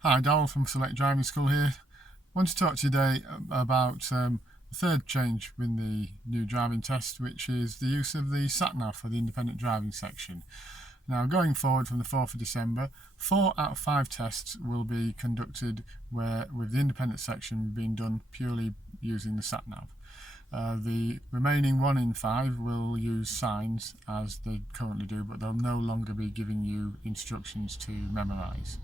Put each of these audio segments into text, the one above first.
Hi, Darryl from Select Driving School here. I want to talk today about the third change in the new driving test, which is the use of the Sat Nav for the independent driving section. Now, going forward from the 4th of December, 4 out of 5 tests will be conducted with the independent section being done purely using the Sat Nav. The remaining 1 in 5 will use signs as they currently do, but they'll no longer be giving you instructions to memorise.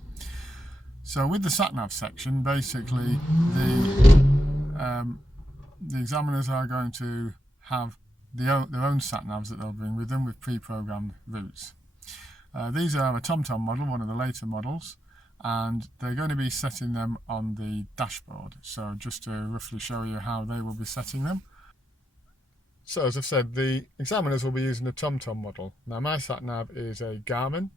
So with the Sat Nav section, basically the examiners are going to have their own Sat Navs that they'll bring with them with pre-programmed routes. These are a TomTom model, one of the later models, and they're going to be setting them on the dashboard. So just to roughly show you how they will be setting them. So as I've said, the examiners will be using the TomTom model. Now my Sat Nav is a Garmin,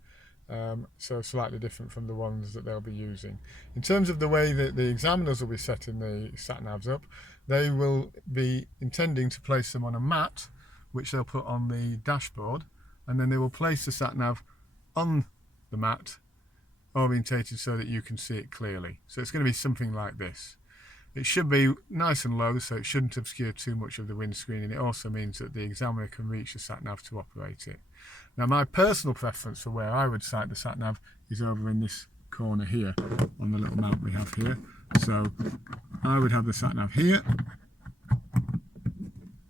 so slightly different from the ones that they'll be using. In terms of the way that the examiners will be setting the Sat Navs up, they will be intending to place them on a mat, which they'll put on the dashboard, and then they will place the Sat Nav on the mat, orientated so that you can see it clearly. So it's going to be something like this. It should be nice and low, so it shouldn't obscure too much of the windscreen, and it also means that the examiner can reach the Sat Nav to operate it. Now my personal preference for where I would site the Sat Nav is over in this corner here on the little mount we have here. So I would have the Sat Nav here,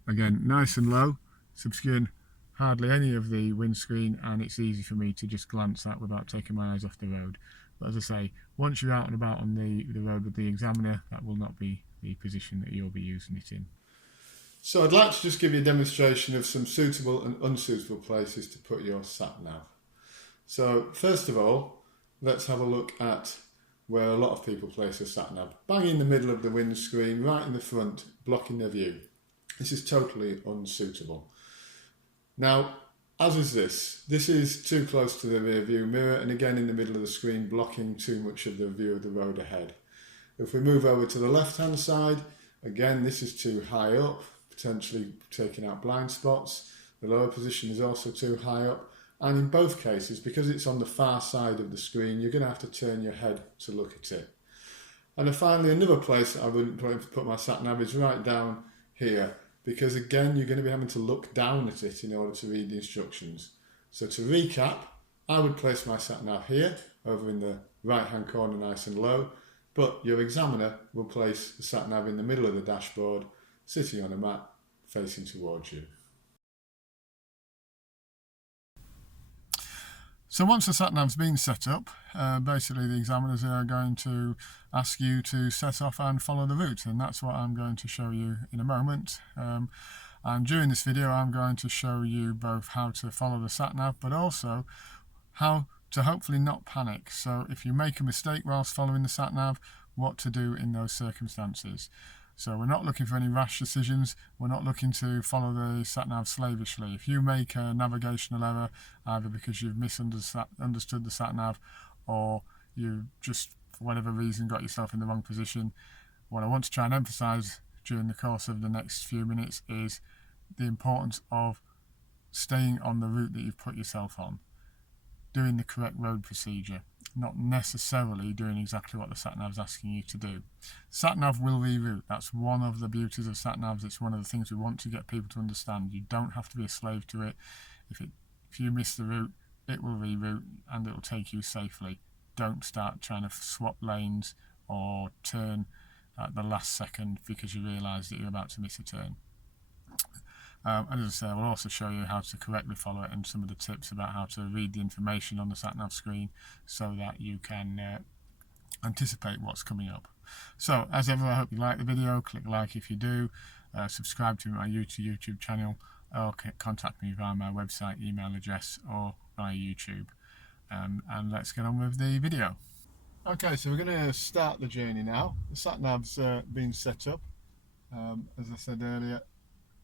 again nice and low, it's obscuring hardly any of the windscreen, and it's easy for me to just glance at without taking my eyes off the road. But as I say, once you're out and about on the road with the examiner, that will not be the position that you'll be using it in. So I'd like to just give you a demonstration of some suitable and unsuitable places to put your Sat Nav. So first of all, let's have a look at where a lot of people place their Sat Nav. Bang in the middle of the windscreen, right in the front, blocking their view. This is totally unsuitable. Now, as is this is too close to the rear view mirror, and again in the middle of the screen, blocking too much of the view of the road ahead. If we move over to the left hand side, again this is too high up, potentially taking out blind spots. The lower position is also too high up, and in both cases, because it's on the far side of the screen, you're going to have to turn your head to look at it. And then finally, another place that I wouldn't put my Sat Nav is right down here, because again you're going to be having to look down at it in order to read the instructions. So to recap, I would place my Sat Nav here, over in the right hand corner nice and low, but your examiner will place the Sat Nav in the middle of the dashboard, sitting on a mat facing towards you. So once the Sat Nav's been set up, basically the examiners are going to ask you to set off and follow the route, and that's what I'm going to show you in a moment. And during this video I'm going to show you both how to follow the Sat Nav, but also how to hopefully not panic. So if you make a mistake whilst following the Sat Nav, what to do in those circumstances. So we're not looking for any rash decisions, we're not looking to follow the Sat Nav slavishly. If you make a navigational error, either because you've misunderstood the Sat Nav, or you just, for whatever reason, got yourself in the wrong position, what I want to try and emphasise during the course of the next few minutes is the importance of staying on the route that you've put yourself on, doing the correct road procedure, not necessarily doing exactly what the Sat Nav is asking you to do. Sat Nav will reroute. That's one of the beauties of Sat Navs. It's one of the things we want to get people to understand. You don't have to be a slave to it. If you miss the route, it will reroute and it will take you safely. Don't start trying to swap lanes or turn at the last second because you realise that you're about to miss a turn. As I say, I will also show you how to correctly follow it and some of the tips about how to read the information on the Sat Nav screen so that you can anticipate what's coming up. So, as ever, I hope you like the video. Click like if you do. Subscribe to my YouTube channel, or contact me via my website, email address, or via YouTube. And let's get on with the video. Okay, so we're going to start the journey now. The Sat Nav's been set up. As I said earlier,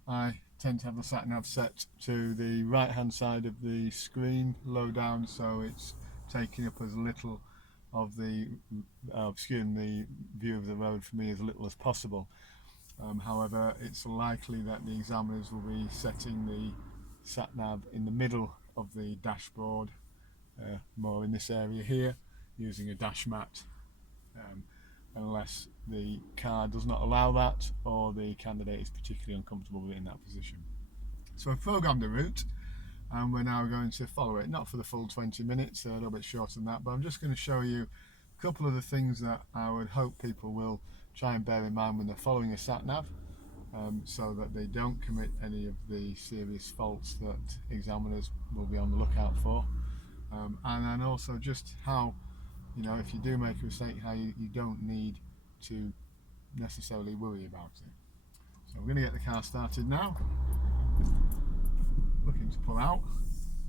I tend to have the Sat Nav set to the right hand side of the screen, low down, so it's taking up as little of the obscuring the view of the road for me as little as possible. However, it's likely that the examiners will be setting the Sat Nav in the middle of the dashboard, more in this area here, using a dash mat unless the car does not allow that or the candidate is particularly uncomfortable with it in that position. So I've programmed a route and we're now going to follow it, not for the full 20 minutes, a little bit shorter than that, but I'm just going to show you a couple of the things that I would hope people will try and bear in mind when they're following a sat nav, so that they don't commit any of the serious faults that examiners will be on the lookout for, and then also just how, you know, if you do make a mistake, how you don't need to necessarily worry about it. So we're going to get the car started now. Looking to pull out.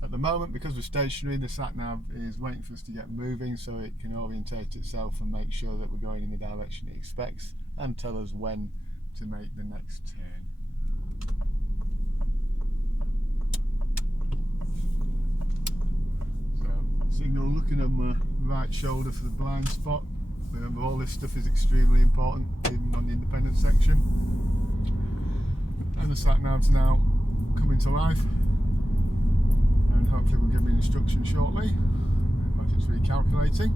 At the moment, because we're stationary, the sat nav is waiting for us to get moving so it can orientate itself and make sure that we're going in the direction it expects and tell us when to make the next turn. So, signal looking on my right shoulder for the blind spot. Remember, all this stuff is extremely important, even on the independent section. And the sat nav's now coming to life, and hopefully will give me instruction shortly. But it's recalculating.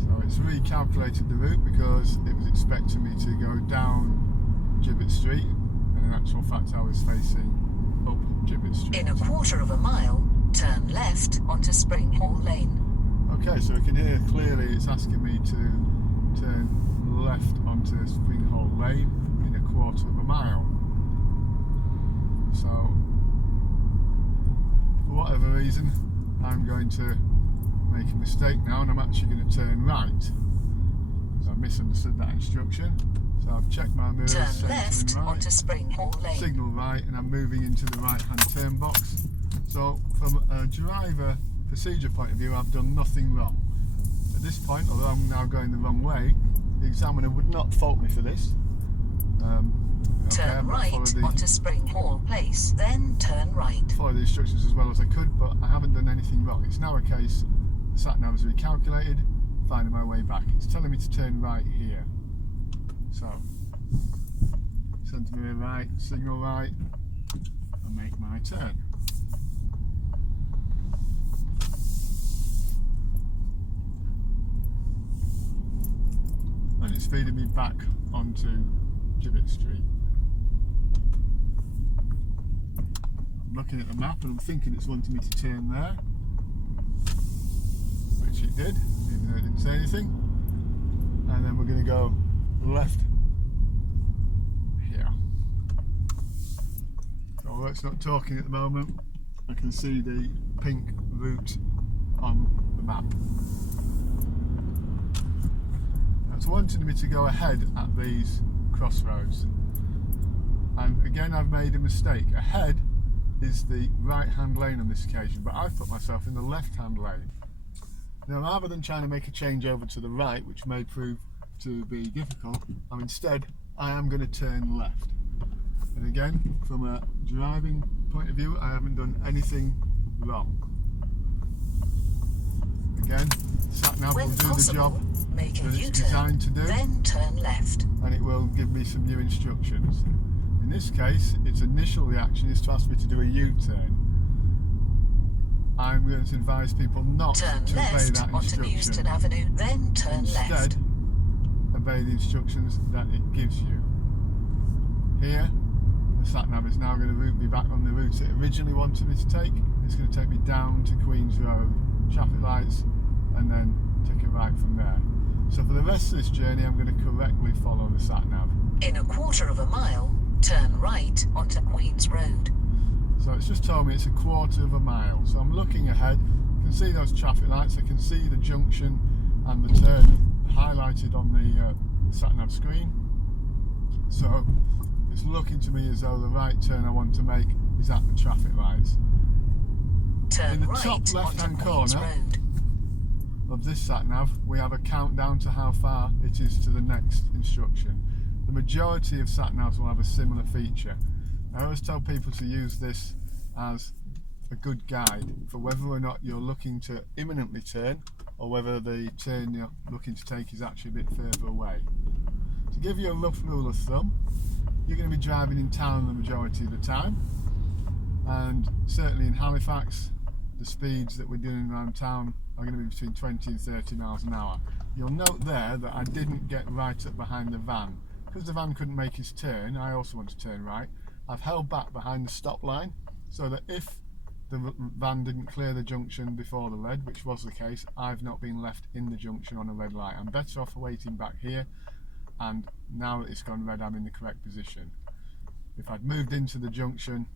So it's recalculated the route because it was expecting me to go down Gibbet Street, and in actual fact I was facing up Gibbet Street. In a quarter of a mile, turn left onto Spring Hall Lane. Okay, so we can hear clearly it's asking me to turn left onto Spring Hall Lane in a quarter of a mile. So, for whatever reason, I'm going to make a mistake now and I'm actually going to turn right, because I misunderstood that instruction. So I've checked my mirrors, turn left right, onto Spring Hall Lane. Signal right, and I'm moving into the right hand turn box. So from a driver procedure point of view, I've done nothing wrong. At this point, although I'm now going the wrong way, the examiner would not fault me for this. Turn right onto Spring Hall Place, then turn right. Follow the instructions as well as I could, but I haven't done anything wrong. It's now a case, the sat nav is recalculated, finding my way back. It's telling me to turn right here. So, centre mirror right, signal right, and make my turn. And it's feeding me back onto Gibbet Street. I'm looking at the map and I'm thinking it's wanting me to turn there, which it did, even though it didn't say anything. And then we're going to go left here. So although it's not talking at the moment, I can see the pink route on the map. It's wanting me to go ahead at these crossroads, and again I've made a mistake. Ahead is the right hand lane on this occasion, but I've put myself in the left hand lane. Now, rather than trying to make a change over to the right, which may prove to be difficult, I am going to turn left. And again, from a driving point of view, I haven't done anything wrong. Again, sat nav will do the job make a that it's U-turn, designed to do, then turn left, and it will give me some new instructions. In this case, its initial reaction is to ask me to do a U-turn. I'm going to advise people not turn to obey left that onto instruction. Euston Avenue, then turn Instead, left. obey the instructions that it gives you. Here, the sat nav is now going to route me back on the route it originally wanted me to take. It's going to take me down to Queen's Road, traffic lights, and then take a right from there. So for the rest of this journey, I'm going to correctly follow the sat nav. In a quarter of a mile, turn right onto Queen's Road. So it's just told me it's a quarter of a mile. So I'm looking ahead, I can see those traffic lights, I can see the junction and the turn highlighted on the sat nav screen. So it's looking to me as though the right turn I want to make is at the traffic lights. Turn in the right top left hand Queen's corner Road. of this sat nav, we have a countdown to how far it is to the next instruction. The majority of sat navs will have a similar feature. I always tell people to use this as a good guide for whether or not you're looking to imminently turn, or whether the turn you're looking to take is actually a bit further away. To give you a rough rule of thumb, you're going to be driving in town the majority of the time, and certainly in Halifax, the speeds that we're doing around town are going to be between 20 and 30 miles an hour. You'll note there that I didn't get right up behind the van. Because the van couldn't make his turn, I also want to turn right. I've held back behind the stop line so that if the van didn't clear the junction before the red, which was the case, I've not been left in the junction on a red light. I'm better off waiting back here, and now that it's gone red, I'm in the correct position. If I'd moved into the junction,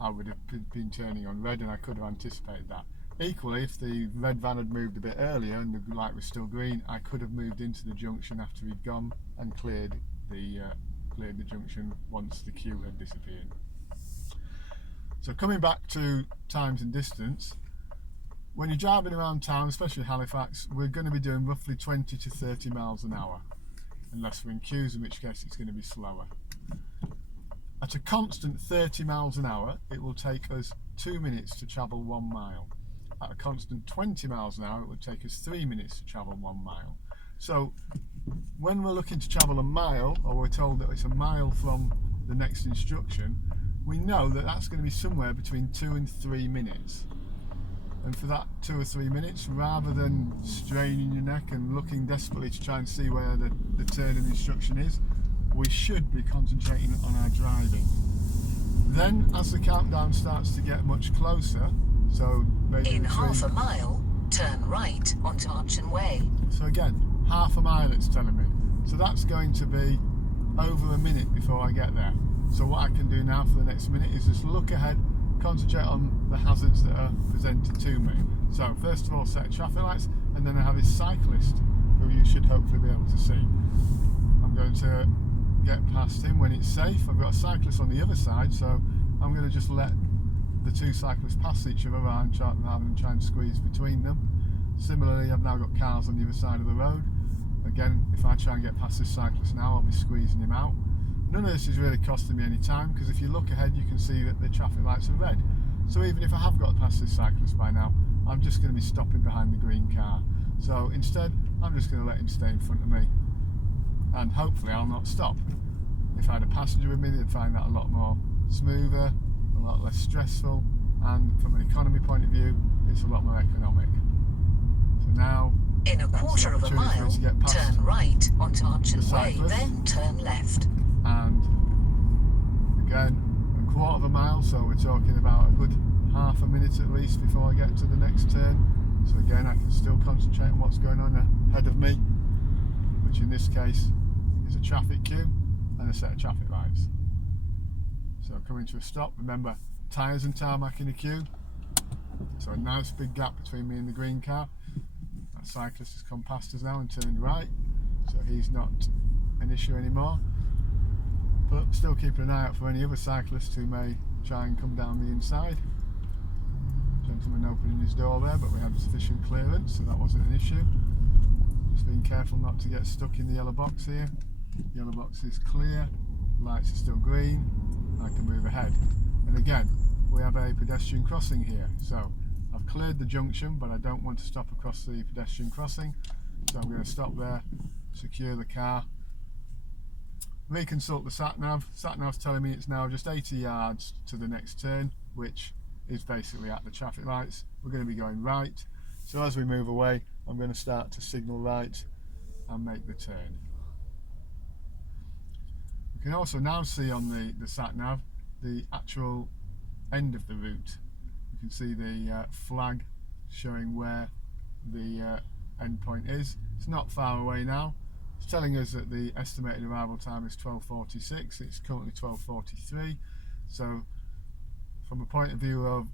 I would have been turning on red, and I could have anticipated that. Equally, if the red van had moved a bit earlier and the light was still green, I could have moved into the junction after he'd gone and cleared the junction once the queue had disappeared. So coming back to times and distance, when you're driving around town, especially Halifax, we're going to be doing roughly 20 to 30 miles an hour, unless we're in queues, in which case it's going to be slower. At a constant 30 miles an hour, it will take us 2 minutes to travel 1 mile. At a constant 20 miles an hour, it would take us 3 minutes to travel 1 mile. So when we're looking to travel a mile, or we're told that it's a mile from the next instruction, we know that that's going to be somewhere between 2 and 3 minutes. And for that 2 or 3 minutes, rather than straining your neck and looking desperately to try and see where the turn in instruction is, we should be concentrating on our driving. Then, as the countdown starts to get much closer, so maybe In half a mile, turn right onto Archon Way. So again, half a mile it's telling me. So that's going to be over a minute before I get there. So what I can do now for the next minute is just look ahead, concentrate on the hazards that are presented to me. So first of all, set traffic lights, and then I have a cyclist who you should hopefully be able to see. I'm going to get past him when it's safe. I've got a cyclist on the other side, so I'm going to just let the two cyclists pass each other rather than try and squeeze between them. Similarly, I've now got cars on the other side of the road. Again, if I try and get past this cyclist now, I'll be squeezing him out. None of this is really costing me any time, because if you look ahead you can see that the traffic lights are red. So even if I have got past this cyclist by now, I'm just going to be stopping behind the green car. So instead, I'm just going to let him stay in front of me, and hopefully I'll not stop. If I had a passenger with me, they'd find that a lot more smoother, a lot less stressful, and from an economy point of view, it's a lot more economic. So now, in a quarter of a mile, turn right onto Archon Way, then turn left. And again, a quarter of a mile, so we're talking about a good half a minute at least before I get to the next turn. So again, I can still concentrate on what's going on ahead of me, which in this case is a traffic queue and a set of traffic lights. So coming to a stop, remember, tyres and tarmac in the queue. So a nice big gap between me and the green car. That cyclist has come past us now and turned right, so he's not an issue anymore. But still keeping an eye out for any other cyclists who may try and come down the inside. Gentleman opening his door there, but we had sufficient clearance, so that wasn't an issue. Just being careful not to get stuck in the yellow box here. The yellow box is clear, lights are still green, I can move ahead. And again, we have a pedestrian crossing here, so I've cleared the junction, but I don't want to stop across the pedestrian crossing, so I'm going to stop there, secure the car, reconsult the Sat Nav. Sat Nav's telling me it's now just 80 yards to the next turn, which is basically at the traffic lights. We're going to be going right, so as we move away, I'm going to start to signal right and make the turn. You can also now see on the Sat Nav the actual end of the route. You can see the flag showing where the end point is. It's not far away now. It's telling us that the estimated arrival time is 12:46. It's currently 12:43. So from a point of view of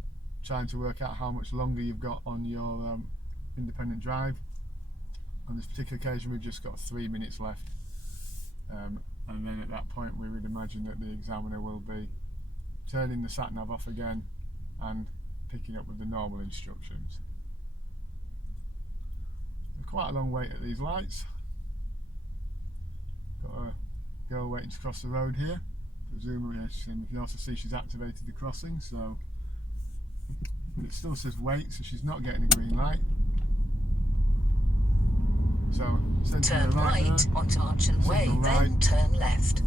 trying to work out how much longer you've got on your independent drive, on this particular occasion we've just got 3 minutes left, and then at that point we would imagine that the examiner will be turning the Sat Nav off again and picking up with the normal instructions. Quite a long wait at these lights. Got a girl waiting to cross the road here. Presumably, you can also see she's activated the crossing, so, but it still says wait, so she's not getting a green light. So turn right onto Archon Way, then turn left.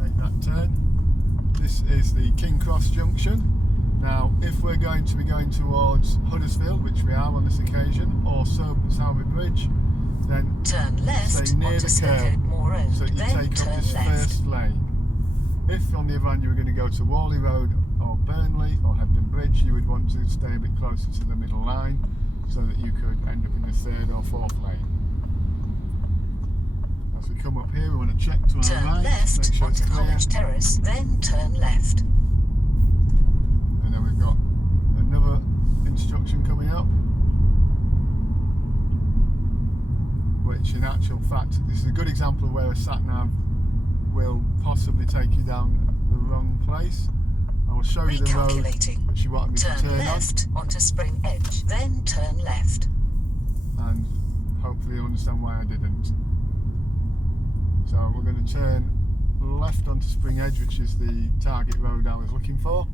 Make that turn. This is the King Cross junction. Now, if we're going to be going towards Huddersfield, which we are on this occasion, or Sowerby Bridge, then turn left stay near the curb Road, so that you then take up turn this left. first lane. If on the other hand you were going to go to Whalley Road or Burnley or Hebden Bridge, you would want to stay a bit closer to the middle line so that you could end up in the third or fourth lane. As we come up here, we want to check to our Turn right, left make sure it's onto clear, College Terrace, then turn left. and then we've got another instruction coming up, which in actual fact, this is a good example of where a sat nav will possibly take you down the wrong place. I will show you the road which you want me to turn left onto Spring Edge, then turn left. and hopefully you'll understand why I didn't. So we're going to turn left onto Spring Edge, which is the target road I was looking for.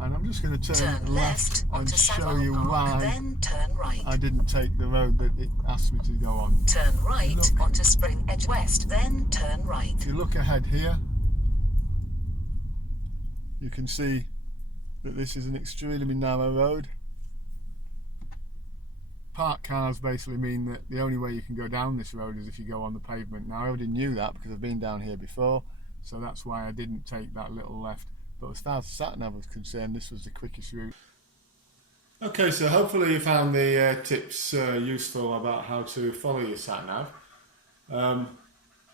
And I'm just going to turn left and show you why then turn right. I didn't take the road that it asked me to go on. Turn right onto Spring Edge West, then turn right. If you look ahead here, you can see that this is an extremely narrow road. Parked cars basically mean that the only way you can go down this road is if you go on the pavement. Now I already knew that because I've been down here before, so that's why I didn't take that little left. But as far as the sat nav was concerned, this was the quickest route. Okay, so hopefully you found the tips useful about how to follow your sat nav.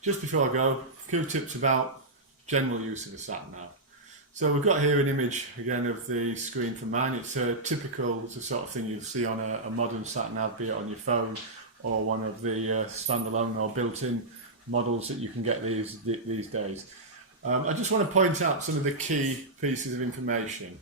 Just before I go, a few tips about general use of a sat nav. So we've got here an image again of the screen from mine. It's typical, it's the sort of thing you'll see on a modern sat nav, be it on your phone or one of the standalone or built-in models that you can get these days. I just want to point out some of the key pieces of information.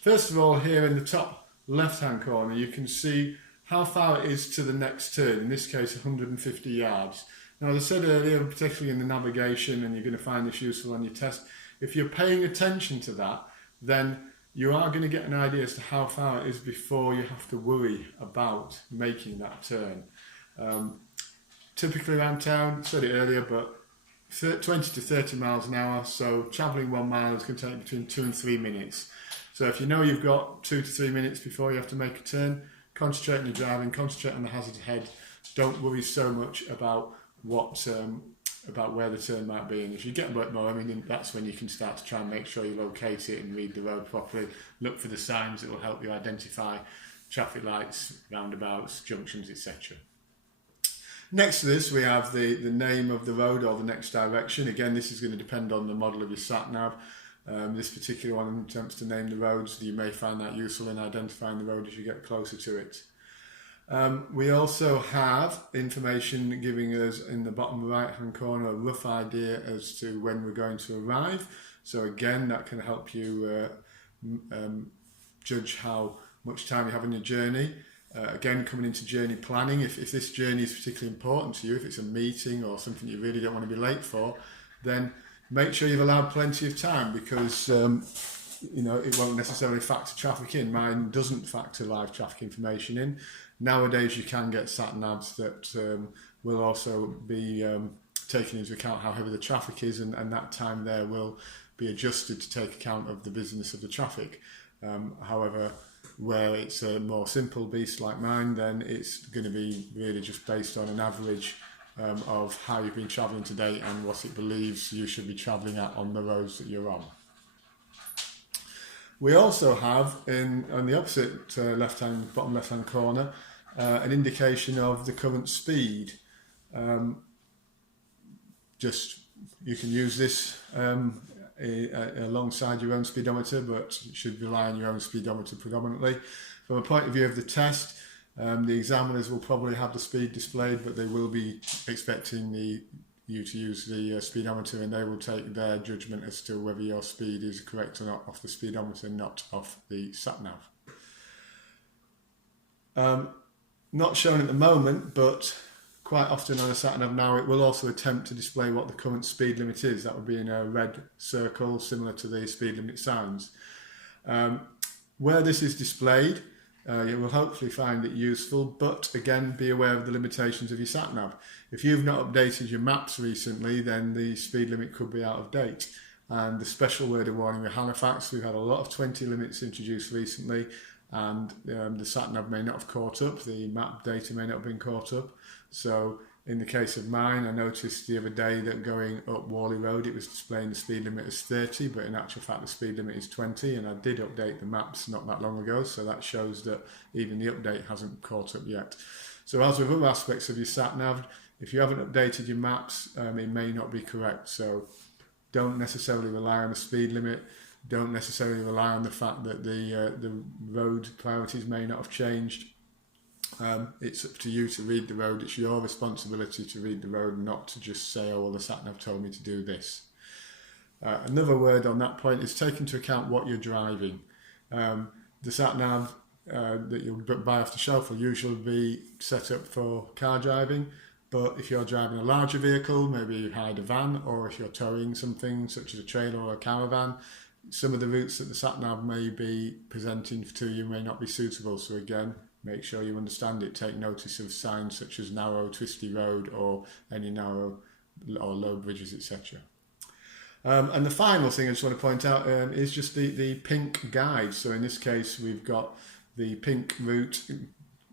First of all, here in the top left-hand corner, you can see how far it is to the next turn, in this case 150 yards. Now, as I said earlier, particularly in the navigation, and you're going to find this useful on your test, if you're paying attention to that, then you are going to get an idea as to how far it is before you have to worry about making that turn. Typically around town, I said it earlier, but 20 to 30 miles an hour, so travelling 1 mile is going to take between 2 and 3 minutes. So if you know you've got 2 to 3 minutes before you have to make a turn, concentrate on your driving, concentrate on the hazard ahead. Don't worry so much about about where the turn might be, and if you get a bit more, I mean, that's when you can start to try and make sure you locate it and read the road properly. Look for the signs that will help you identify traffic lights, roundabouts, junctions, etc. Next to this, we have the name of the road or the next direction. Again, this is going to depend on the model of your sat nav. This particular one attempts to name the roads. You may find that useful in identifying the road as you get closer to it. We also have information giving us in the bottom right hand corner a rough idea as to when we're going to arrive. So again, that can help you judge how much time you have on your journey. Again, coming into journey planning, if this journey is particularly important to you, if it's a meeting or something you really don't want to be late for, then make sure you've allowed plenty of time, because you know, it won't necessarily factor traffic in. Mine doesn't factor live traffic information in. Nowadays you can get sat navs that will also be taking into account how heavy the traffic is, and that time there will be adjusted to take account of the business of the traffic. However, where it's a more simple beast like mine, then it's going to be really just based on an average of how you've been travelling today and what it believes you should be travelling at on the roads that you're on. We also have, on the opposite bottom left-hand corner, an indication of the current speed. You can use this alongside your own speedometer, but you should rely on your own speedometer predominantly. From a point of view of the test, the examiners will probably have the speed displayed, but they will be expecting you to use the speedometer, and they will take their judgment as to whether your speed is correct or not off the speedometer, not off the sat nav. Not shown at the moment, but quite often on a sat nav now it will also attempt to display what the current speed limit is. That would be in a red circle, similar to the speed limit signs. Where this is displayed, you will hopefully find it useful, but again, be aware of the limitations of your sat nav. If you've not updated your maps recently, then the speed limit could be out of date. And the special word of warning with Halifax, we've had a lot of 20 limits introduced recently, and the Sat Nav may not have caught up, the map data may not have been caught up. So in the case of mine, I noticed the other day that going up Worley Road, it was displaying the speed limit as 30, but in actual fact the speed limit is 20, and I did update the maps not that long ago, so that shows that even the update hasn't caught up yet. So as with other aspects of your Sat Nav, if you haven't updated your maps, it may not be correct. So don't necessarily rely on the speed limit, don't necessarily rely on the fact that the road priorities may not have changed. It's up to you to read the road. It's your responsibility to read the road, not to just say, oh, well, the Sat Nav told me to do this. Another word on that point is take into account what you're driving. The Sat Nav that you'll buy off the shelf will usually be set up for car driving, but if you're driving a larger vehicle, maybe you hired a van, or if you're towing something such as a trailer or a caravan, some of the routes that the Sat Nav may be presenting to you may not be suitable. So again, make sure you understand it. Take notice of signs such as narrow, twisty road, or any narrow or low bridges, etc. And the final thing I just want to point out is just the pink guide. So in this case, we've got the pink route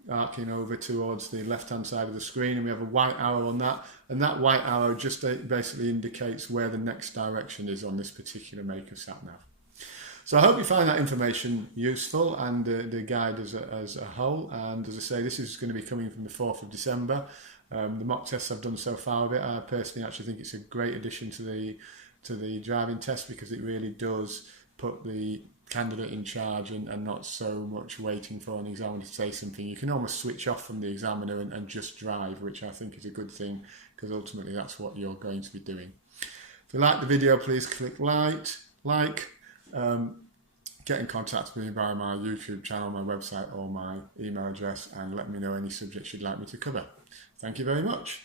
arcing over towards the left-hand side of the screen, and we have a white arrow on that. And that white arrow just basically indicates where the next direction is on this particular make of Sat Nav. So I hope you find that information useful, and the guide as a whole. And as I say, this is going to be coming from the 4th of December. The mock tests I've done so far of it, I personally actually think it's a great addition to the driving test, because it really does put the candidate in charge and not so much waiting for an examiner to say something. You can almost switch off from the examiner and just drive, which I think is a good thing, because ultimately that's what you're going to be doing. If you like the video, please click like. Get in contact with me via my YouTube channel, my website, or my email address, and let me know any subjects you'd like me to cover. Thank you very much.